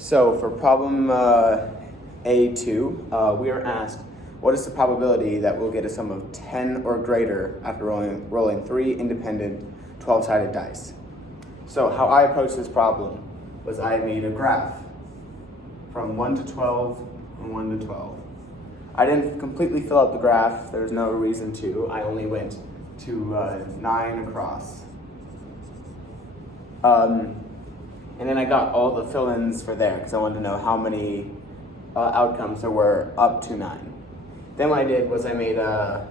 So for problem A2, we are asked, what is the probability that we'll get a sum of 10 or greater after rolling 3 independent 12-sided dice? So how I approached this problem was I made a graph from 1 to 12 and 1 to 12. I didn't completely fill out the graph. There's no reason to. I only went to 9 across. And then I got all the fill-ins for there because I wanted to know how many outcomes there were up to 9. Then what I did was I made a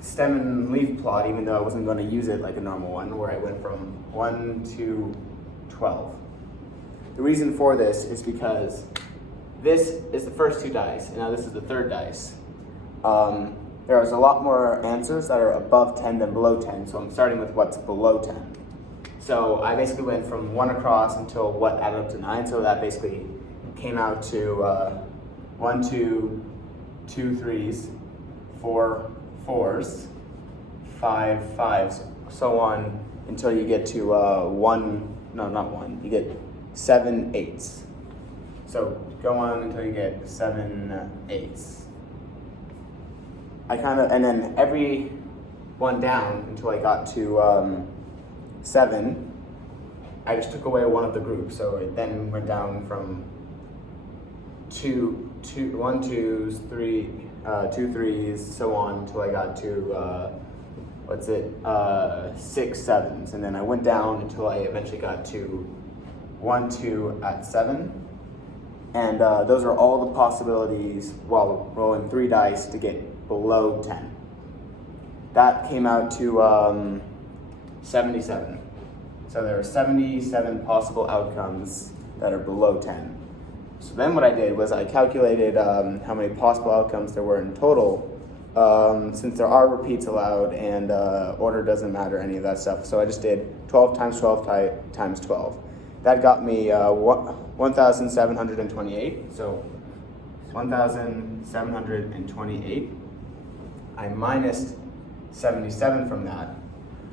stem and leaf plot, even though I wasn't going to use it like a normal one, where I went from 1 to 12. The reason for this is because this is the first 2 dice, and now this is the third dice. There's a lot more answers that are above 10 than below 10, so I'm starting with what's below 10. So I basically went from 1 across until what added up to 9, so that basically came out to 1, 2, 2 3s, 4 4s, 5 5s, so on until you get to 7 8s. So go on until you get 7 8s. And then every one down until I got to 7, I just took away one of the groups. So it then went down from 1 2s, 3 2 3s, so on until I got to 6 7s, and then I went down until I eventually got to 1 2 at 7, and those are all the possibilities while rolling 3 dice to get below 10. That came out to 77. So there are 77 possible outcomes that are below 10. So then what I did was I calculated how many possible outcomes there were in total, since there are repeats allowed and order doesn't matter, any of that stuff. So I just did 12 times 12 times 12. That got me 1,728. So 1,728. I minus 77 from that,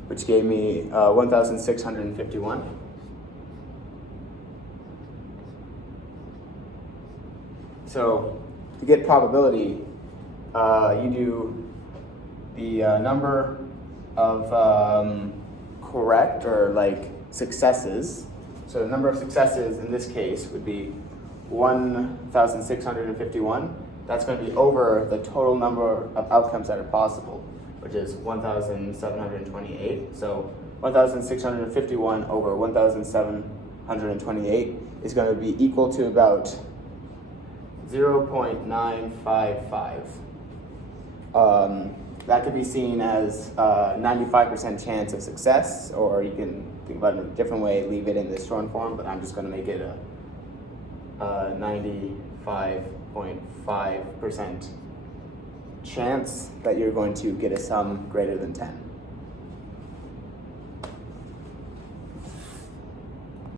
which gave me 1,651. So to get probability, you do the number of correct or like successes. So the number of successes in this case would be 1,651. That's going to be over the total number of outcomes that are possible, which is 1,728. So 1,651 over 1,728 is going to be equal to about 0.955. That could be seen as 95% chance of success, or you can think about it in a different way, leave it in this short form, but I'm just going to make it a 95.5% chance that you're going to get a sum greater than 10.